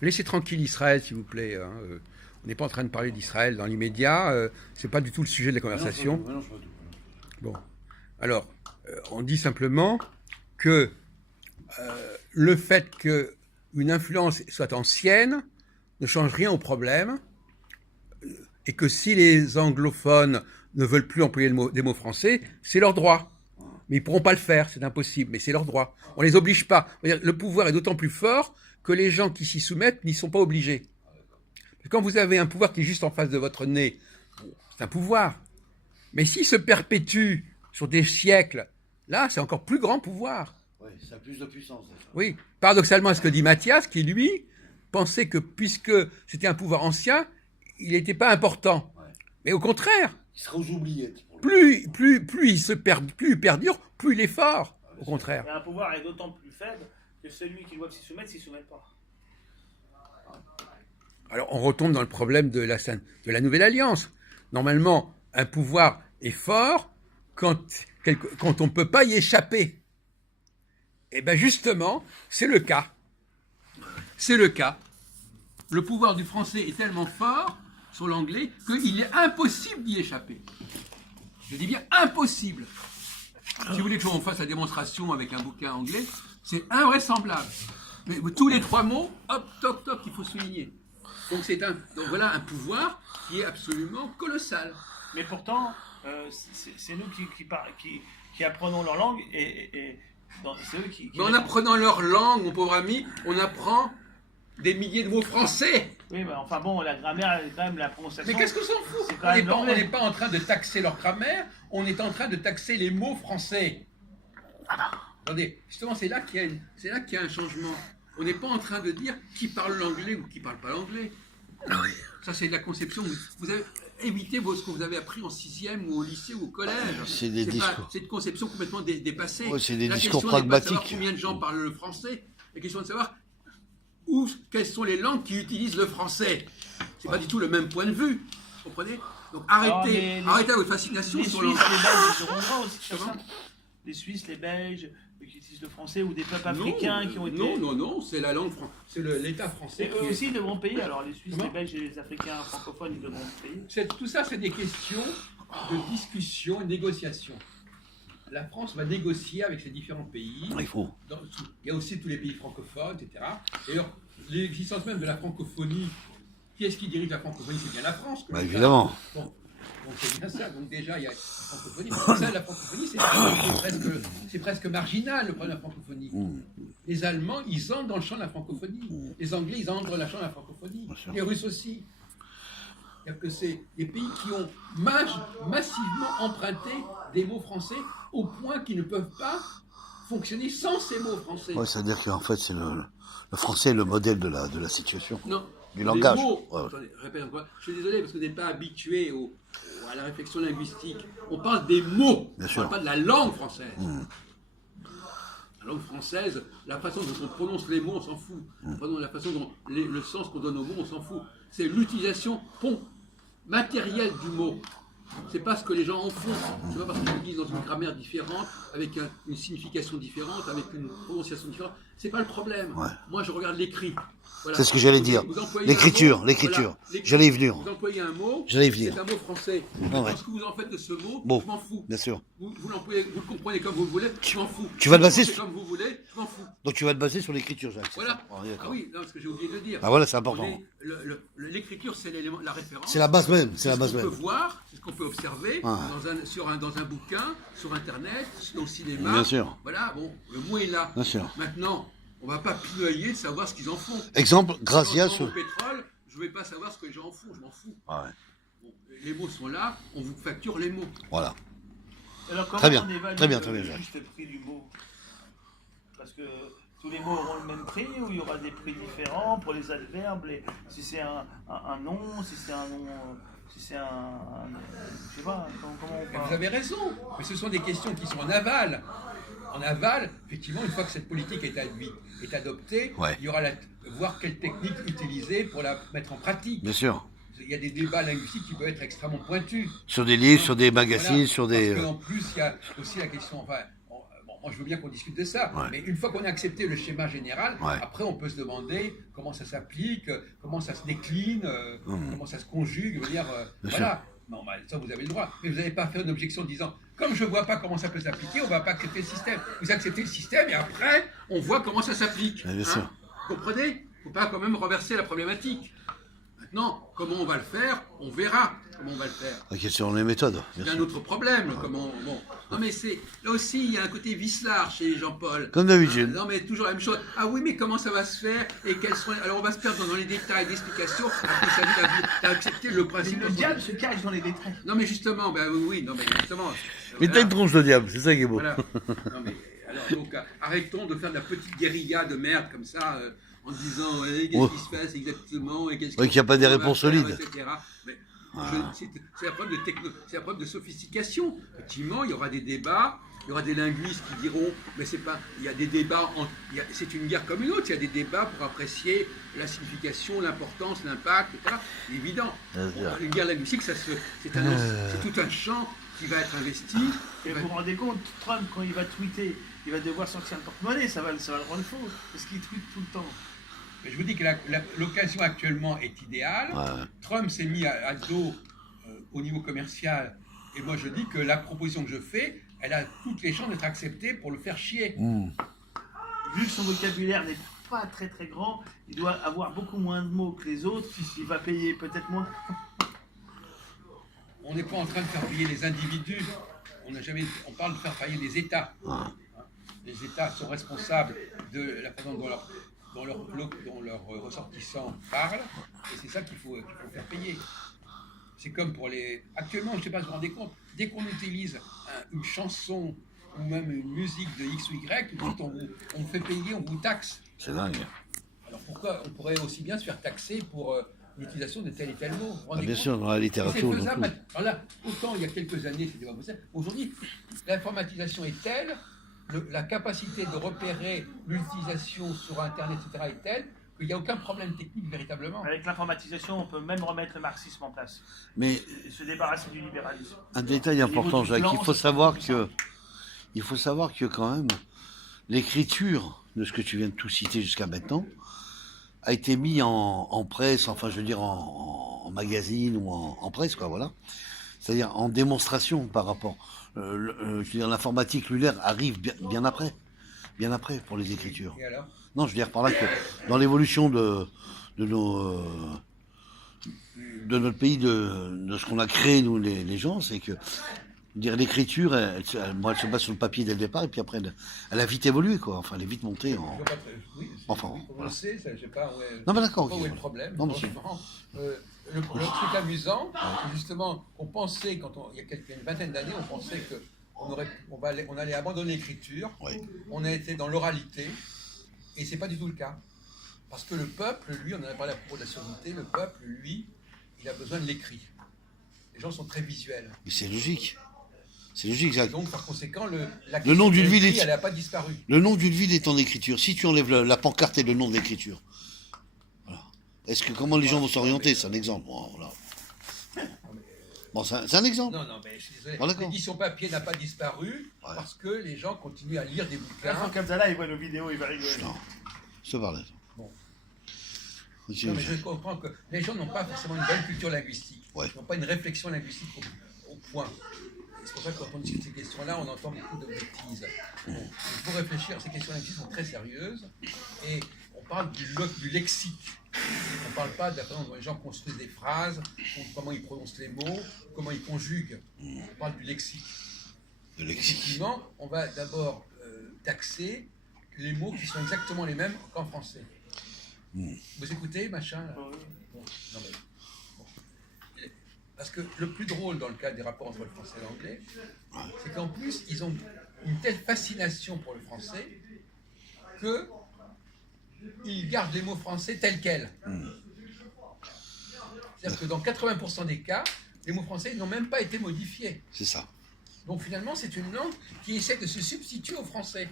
Laissez tranquille Israël, s'il vous plaît. Hein. On n'est pas en train de parler d'Israël dans l'immédiat. C'est pas du tout le sujet de la conversation. Bon. Alors, on dit simplement que le fait qu'une influence soit ancienne ne change rien au problème et que si les anglophones ne veulent plus employer des mots français, c'est leur droit. Mais ils ne pourront pas le faire, c'est impossible, mais c'est leur droit. On ne les oblige pas. Le pouvoir est d'autant plus fort que les gens qui s'y soumettent n'y sont pas obligés. Quand vous avez un pouvoir qui est juste en face de votre nez, c'est un pouvoir. Mais s'il se perpétue sur des siècles, là, c'est encore plus grand pouvoir. Oui, ça a plus de puissance. Oui, paradoxalement à ce que dit Mathias, qui lui pensait que puisque c'était un pouvoir ancien, il n'était pas important. Ouais. Mais au contraire, il sera aux oubliettes. Plus il perdure, plus il est fort. Au contraire. Mais un pouvoir est d'autant plus faible que celui qui doit s'y soumettre pas. Alors on retombe dans le problème de la Nouvelle Alliance. Normalement, un pouvoir est fort quand on ne peut pas y échapper. Et bien justement, c'est le cas. C'est le cas. Le pouvoir du français est tellement fort sur l'anglais qu'il est impossible d'y échapper. Je dis bien impossible. Si vous voulez que je vous fasse la démonstration avec un bouquin anglais, c'est invraisemblable. Mais tous les trois mots, hop, toc, toc, il faut souligner. Donc voilà un pouvoir qui est absolument colossal. Mais pourtant, c'est nous qui apprenons leur langue et c'est eux qui... Mais en apprenant leur langue, mon pauvre ami, on apprend des milliers de mots français. Oui, mais enfin bon, la grammaire, quand même, la prononciation... Mais qu'est-ce qu'on s'en fout? On n'est pas en train de taxer leur grammaire, on est en train de taxer les mots français. Attendez, justement, c'est là qu'il y a un changement. On n'est pas en train de dire qui parle l'anglais ou qui parle pas l'anglais. Oui. Ça, c'est de la conception. Vous avez évité ce que vous avez appris en 6e ou au lycée ou au collège. C'est des discours. C'est une conception complètement dépassée. Ouais, c'est des discours pragmatiques. La question n'est pas de savoir pragmatiques. combien de gens parlent le français. La question est de savoir quelles sont les langues qui utilisent le français. C'est pas du tout le même point de vue. Vous comprenez? Donc arrêtez votre fascination sur les l'anglais. Suisses, les Belges, ils auront le droit aussi de faire ça. Les Suisses, les Belges, qui utilisent le français, ou des peuples africains qui ont été... Non, c'est la langue française. C'est l'État français. Et eux aussi devront payer. Alors les Suisses, les Belges et les Africains francophones, ils devront payer. Tout ça, c'est des questions de discussion et de négociation. La France va négocier avec ces différents pays. Il faut. Il y a aussi tous les pays francophones, etc. D'ailleurs, l'existence même de la francophonie, qui est-ce qui dirige la francophonie? C'est bien la France. Évidemment. Bon, c'est bien ça. Donc déjà, il y a la francophonie. Ça, la francophonie, c'est presque marginal, le problème de la francophonie. Les Allemands, ils entrent dans le champ de la francophonie. Les Anglais, ils entrent dans le champ de la francophonie. Les Russes aussi. C'est-à-dire que c'est des pays qui ont massivement emprunté des mots français au point qu'ils ne peuvent pas fonctionner sans ces mots français. Ouais, c'est-à-dire qu'en fait, c'est le français est le modèle de la situation. Non. Du langage. Attendez, répète encore. Je suis désolé parce que vous n'êtes pas habitué à la réflexion linguistique. On parle des mots, on ne parle pas de la langue française. La langue française, la façon dont on prononce les mots, on s'en fout. La façon dont le sens qu'on donne aux mots, on s'en fout. C'est l'utilisation matérielle du mot. C'est pas ce que les gens en font. C'est pas parce qu'ils le disent dans une grammaire différente, avec une signification différente, avec une prononciation différente. C'est pas le problème. Ouais. Moi, je regarde l'écrit. Voilà. C'est ce que j'allais dire. L'écriture. Voilà. J'allais y venir. Vous employez un mot. J'allais y venir. C'est un mot français. Ce que vous en faites de ce mot, je m'en fous. Bien sûr. Vous l'employez, vous le comprenez comme vous voulez, je m'en fous. Tu vas te baser sur... comme vous voulez, je m'en fous. Donc tu vas te baser sur l'écriture, Jacques. Voilà. Oui, non, ce que j'ai oublié de le dire. Ah voilà, c'est important. L'écriture, c'est l'élément, la référence. C'est la base même. C'est ce qu'on peut voir, c'est ce qu'on peut observer dans un bouquin, sur Internet, au cinéma. Bien sûr. Voilà, bon, le mot est là. Bien sûr. Maintenant, on ne va pas pinailler de savoir ce qu'ils en font. Exemple, Grazia sur le pétrole, je ne vais pas savoir ce que les gens en font, je m'en fous. Ah ouais. Bon, les mots sont là, on vous facture les mots. Voilà. Alors, comment très bien, on évalue très bien, le juste prix du mot? Parce que tous les mots auront le même prix ou il y aura des prix différents pour les adverbes, si c'est un nom, si c'est un nom... Si c'est je sais pas, comment on parle. Vous avez raison, mais ce sont des questions qui sont en aval. En aval, effectivement, une fois que cette politique est adoptée, il y aura voir quelle technique utiliser pour la mettre en pratique. Bien sûr. Il y a des débats linguistiques qui peuvent être extrêmement pointus. Sur des livres, sur des magazines, sur des... Parce qu'en plus, il y a aussi la question... Enfin, moi je veux bien qu'on discute de ça, Ouais. mais une fois qu'on a accepté le schéma général, Ouais. après on peut se demander comment ça s'applique, comment ça se décline, comment ça se conjugue, je veux dire, Bien voilà. Non, bah, ça vous avez le droit, mais vous n'avez pas fait une objection en disant, comme je ne vois pas comment ça peut s'appliquer, on ne va pas accepter le système. Vous acceptez le système et après, on voit comment ça s'applique. Ouais, bien sûr. Vous comprenez? Il ne faut pas quand même renverser la problématique. Maintenant, comment on va le faire, on verra comment on va le faire. La question des méthodes, bien C'est un sûr. autre problème. Comment, bon. Non mais c'est là aussi il y a un côté vicelard chez Jean-Paul. Comme d'habitude. Non mais toujours la même chose. Ah oui mais comment ça va se faire et quels seront... Alors on va se perdre dans les détails d'explications. Après ça t'as accepté le Mais principe. le diable se cache dans les détails. Non mais justement, ben oui, non mais justement. Mais t'as une tronche de diable, c'est ça qui est beau. Voilà. Non mais alors donc arrêtons de faire de la petite guérilla de merde comme ça. En disant qu'est-ce qui se passe exactement et qu'est-ce Ouais, qu'il n'y a pas des qu'on va réponses faire, solides. etc. Mais c'est la preuve de c'est la preuve de sophistication. Effectivement, il y aura des débats, il y aura des linguistes qui diront mais c'est pas, il y a des débats, c'est une guerre comme une autre. Il y a des débats pour apprécier la signification, l'importance, l'impact, etc. C'est évident. Une guerre linguistique, c'est tout un champ qui va être investi. Et vous vous rendez compte, Trump, quand il va tweeter, il va devoir sortir le porte-monnaie, ça va le rendre fou, parce qu'il tweete tout le temps. Mais je vous dis que l'occasion actuellement est idéale. Ouais. Trump s'est mis à dos au niveau commercial. Et moi, je dis que la proposition que je fais, elle a toutes les chances d'être acceptée pour le faire chier. Vu que son vocabulaire n'est pas très très grand, il doit avoir beaucoup moins de mots que les autres, il va payer peut-être moins. On n'est pas en train de faire payer les individus. On parle de faire payer les États. Les États sont responsables de la façon dont leurs ressortissants parlent. Et c'est ça qu'il faut faire payer. C'est comme pour les... Actuellement, je ne sais pas si vous vous rendez compte, dès qu'on utilise une chanson ou même une musique de X ou Y, tout de suite on vous fait payer, on vous taxe. C'est dingue. Alors pourquoi on pourrait aussi bien se faire taxer pour l'utilisation de tel et tel mot? Vous vous rendez Bien compte? sûr, dans la C'est littérature. non faisable. plus. Alors là, autant il y a quelques années, c'était pas possible. Aujourd'hui, l'informatisation est telle, la capacité de repérer l'utilisation sur Internet, etc., est telle qu'il n'y a aucun problème technique véritablement. Avec l'informatisation, on peut même remettre le marxisme en place Mais et se débarrasser du libéralisme. un détail important, Jacques, il faut savoir que quand même, l'écriture de ce que tu viens de tout citer jusqu'à maintenant a été mis en presse, enfin je veux dire en magazine ou en presse, quoi, voilà. C'est-à-dire en démonstration par rapport. Je veux dire, l'informatique lunaire arrive bien après pour les écritures. Et alors? Non, je veux dire par là que dans l'évolution de notre pays, de ce qu'on a créé, nous, les gens, c'est que dire l'écriture, elle se base sur le papier dès le départ, et puis après, elle a vite évolué, quoi. Enfin, elle est vite montée en... Oui, Enfin, on voilà. le sait, ça, je sais pas où est, Non, mais d'accord, je sais pas ok. où est le problème. Non, mais c'est- Franchement, le truc amusant, c'est justement, on pensait, il y a une vingtaine d'années, on pensait qu'on allait abandonner l'écriture, Ouais. on a été dans l'oralité, et c'est pas du tout le cas. Parce que le peuple, lui, on en a parlé à propos de la souveraineté, le peuple, lui, il a besoin de l'écrit. Les gens sont très visuels. Mais c'est logique. C'est logique, Et Jacques. donc, par conséquent, la Le nom question d'une de ville l'écrit, est- elle n'a pas disparu. Le nom d'une ville est en écriture. Si tu enlèves la pancarte et le nom de l'écriture, voilà. Comment les gens vont s'orienter? C'est un exemple. Bon, voilà. Bon, c'est un exemple. Non, mais je suis désolé. Ah, d'accord. L'édition papier n'a pas disparu Ouais. parce que les gens continuent à lire des La bouquins. fois comme ça là, il voit nos vidéos, il va rigoler. Non. Je te parlais. Bon. Ok, Non, mais je comprends que les gens n'ont pas forcément une bonne culture linguistique. Ouais. Ils n'ont pas une réflexion linguistique au point. C'est pour ça que quand on discute ces questions-là, on entend beaucoup de bêtises. Bon, il faut réfléchir, ces questions linguistiques sont très sérieuses. Et on parle du lexique. On ne parle pas de la façon dont les gens construisent des phrases, comment ils prononcent les mots, comment ils conjuguent. On parle du lexique. Le lexique. Effectivement, on va d'abord taxer les mots qui sont exactement les mêmes qu'en français. Vous écoutez, machin là? Bon, non, mais, bon. Parce que le plus drôle dans le cadre des rapports entre le français et l'anglais, c'est qu'en plus, ils ont une telle fascination pour le français que ils gardent les mots français tels quels. C'est-à-dire que dans 80% des cas, les mots français n'ont même pas été modifiés. C'est ça. Donc finalement, c'est une langue qui essaie de se substituer au français.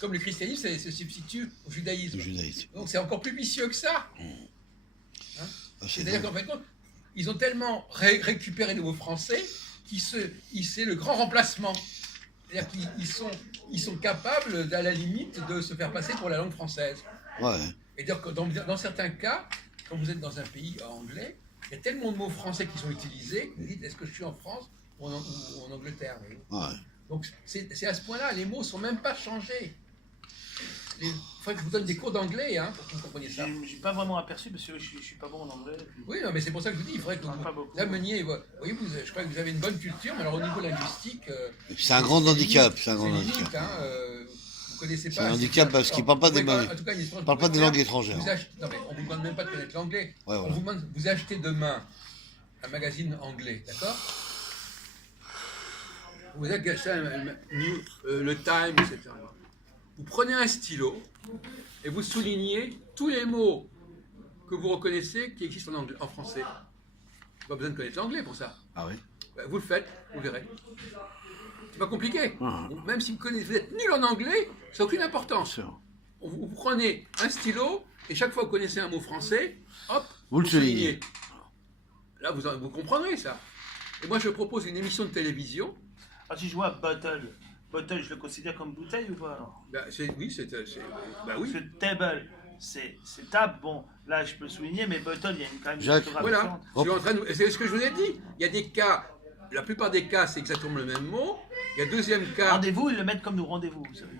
Comme le christianisme se substitue au judaïsme. Le judaïsme. Donc c'est encore plus vicieux que ça. Ah, c'est C'est-à-dire dingue. qu'en fait, ils ont tellement récupéré le mot français c'est le grand remplacement. C'est-à-dire qu'ils sont capables, à la limite, de se faire passer pour la langue française. Ouais. Et dire que dans certains cas, quand vous êtes dans un pays anglais, il y a tellement de mots français qui sont utilisés, vous dites est-ce que je suis en France ou en Angleterre, vous voyez. Ouais. Donc c'est à ce point-là, les mots ne sont même pas changés. Il faudrait que je vous donne des cours d'anglais pour que vous compreniez ça. J'ai pas vraiment aperçu parce que je suis pas bon en anglais. Oui, non, mais c'est pour ça que je vous dis, il faudrait que vous ameniez. Vous voyez, je crois que vous avez une bonne culture, mais alors au niveau linguistique. C'est un grand handicap. C'est un grand limite, handicap. Vous connaissez pas. C'est un handicap parce qu'il ne parle pas des langues. En tout cas, Parle pas des langues étrangères. Non, mais on vous demande même pas de connaître l'anglais. Ouais, On voilà. vous demande, vous achetez demain un magazine anglais, d'accord? Vous achetez le Time, etc. Vous prenez un stylo et vous soulignez tous les mots que vous reconnaissez qui existent en français. Pas besoin de connaître l'anglais pour ça. Ah oui. Vous le faites, vous verrez. C'est pas compliqué. Ah. Même si vous êtes nul en anglais, ça n'a aucune importance. Sûr. Vous prenez un stylo et chaque fois que vous connaissez un mot français, hop, Vous le soulignez. Là, vous comprendrez ça. Et moi, je propose une émission de télévision. Ah, si je vois bottle, bottle, je le considère comme bouteille ou pas alors? Oui. Parce que table, c'est table. Bon, là, je peux souligner, mais bottle, il y a quand même une Jacques, orthographe Voilà. différente. C'est ce que je vous ai dit. Il y a des cas, la plupart des cas, c'est exactement le même mot. Il y a deuxième cas. Rendez-vous, ils le mettent comme nous, rendez-vous, vous savez.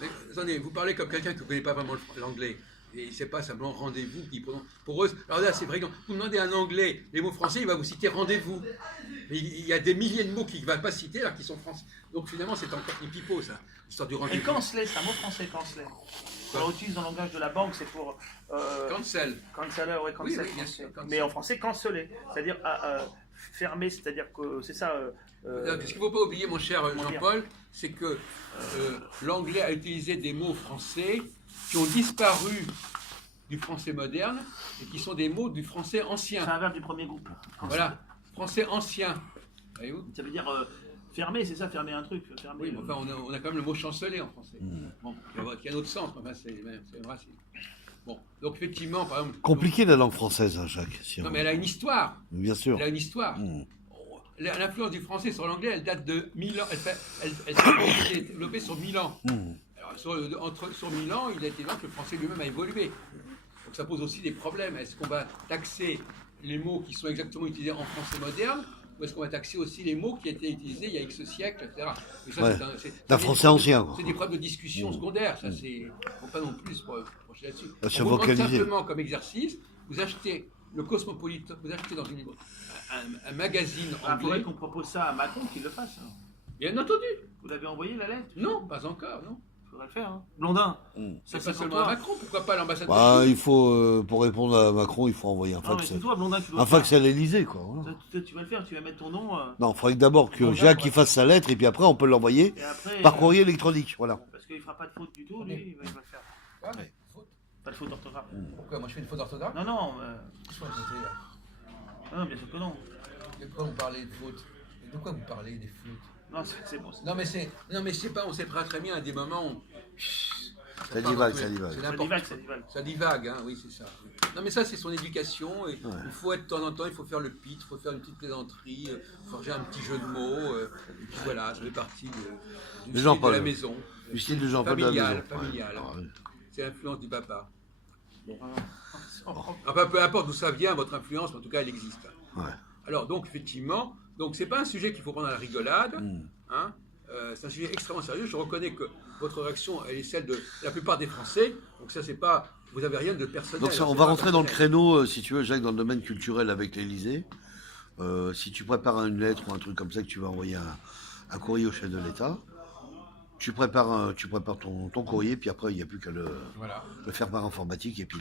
Mais, attendez, vous parlez comme quelqu'un qui ne connaît pas vraiment l'anglais. Et c'est pas simplement rendez-vous qui pour eux. Alors là, c'est vrai que vous demandez à un anglais les mots français, il va vous citer rendez-vous. Mais il y a des milliers de mots qu'il ne va pas citer alors qu'ils sont français. Donc finalement, c'est encore des pipeaux, ça. L'histoire du Et rendez-vous. cancel, c'est un mot français, cancel. On l'utilise dans le langage de la banque, c'est pour. Cancel. Canceller, ouais, cancel. Oui, bien sûr, cancel. Mais en français, canceler. C'est-à-dire fermer, c'est-à-dire que c'est ça. Ce qu'il ne faut pas oublier, mon cher Jean-Paul, c'est que l'anglais a utilisé des mots français qui ont disparu du français moderne et qui sont des mots du français ancien. C'est un verbe du premier groupe. Voilà, français ancien. Voyez-vous ? Ça veut dire fermer, c'est ça, fermer un truc. Fermer, Oui, mais enfin, on a quand même le mot chanceler en français. Bon, qui a un autre sens, mais enfin, c'est vrai. Bon, donc effectivement, par exemple. Compliqué la langue française, hein, Jacques. Si Non, on- mais elle a une histoire. Bien sûr. Elle a une histoire. Mmh. L'influence du français sur l'anglais, elle date de 1000 ans. Elle s'est développée sur 1000 ans. Mmh. Alors, sur 1000 ans, il a été là que le français lui-même a évolué. Donc ça pose aussi des problèmes. Est-ce qu'on va taxer les mots qui sont exactement utilisés en français moderne, ou est-ce qu'on va taxer aussi les mots qui étaient utilisés il y a X siècles, etc. Et ça, Ouais. c'est D'un des français problèmes- ancien, quoi. C'est des problèmes de discussion secondaire. Ça, c'est. Faut pas non plus se pencher là-dessus. À se On vous demande vocaliser. simplement comme exercice, vous achetez le Cosmopolitan, vous achetez dans un magazine Il faudrait anglais. qu'on propose ça à Macron qu'il le fasse. Hein. Bien entendu. Vous l'avez envoyé la lettre? Non, pas encore, non. Il faudrait le faire. Hein. Blondin, C'est ça pas seulement à Macron, pourquoi pas à l'ambassadeur Bah, de Chine il faut, pour répondre à Macron, il faut envoyer un non, mais fax. c'est toi, Blondin, tu dois Un le faire. fax à l'Elysée, quoi. Voilà. Tu vas le faire, tu vas mettre ton nom. Non, il faudrait que d'abord que Blondin, Jacques ouais. il fasse sa lettre et puis après on peut l'envoyer Et après, par courrier électronique. Voilà. parce qu'il fera pas de faute du tout, lui, il va le faire. Ah, mais faute. Pas de faute d'orthographe. Pourquoi moi je fais une faute d'orthographe? Non, non, Qu'est-ce que vous faites, là non, bien sûr que non. De quoi vous parlez de faute? De quoi vous parlez des fautes? Non, c'est bon. Non mais je sais pas, on sait pas très bien à des moments où... Ça divague, ça divague. C'est Ça n'importe divague, quoi. ça divague. Ça divague, hein, oui, c'est ça. Non, mais ça, c'est son éducation. Et il faut être de temps en temps, il faut faire le pitch, il faut faire une petite plaisanterie, forger un petit jeu de mots. Et puis voilà, ça fait partie du style de Jean-Paul. la maison. Du style de Jean-Paul de la Familial, maison. familial. Ouais. Ah, ouais. C'est l'influence du papa. Enfin, peu importe d'où ça vient, votre influence, mais en tout cas, elle existe. Ouais. Alors, donc, effectivement, c'est pas un sujet qu'il faut prendre à la rigolade. Hein. C'est un sujet extrêmement sérieux. Je reconnais que votre réaction, elle est celle de la plupart des Français. Donc ça, c'est pas... Vous avez rien de personnel. Donc ça, on va rentrer dans le créneau, si tu veux, Jacques, dans le domaine culturel avec l'Élysée. Si tu prépares une lettre ou un truc comme ça que tu vas envoyer un courrier au chef de l'État, tu prépares ton courrier, puis après, il n'y a plus qu'à le faire par informatique, et puis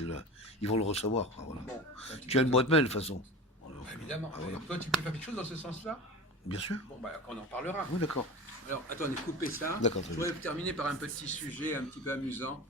ils vont le recevoir. Quoi, voilà. Bon, Tu as une boîte mail, de toute façon. Voilà. évidemment. Alors, toi, tu peux faire quelque chose dans ce sens-là? Bien sûr. Bon, bah, on en parlera. Oui, d'accord. Alors, attendez, coupez ça. D'accord, Je très bien. voudrais terminer par un petit sujet un petit peu amusant.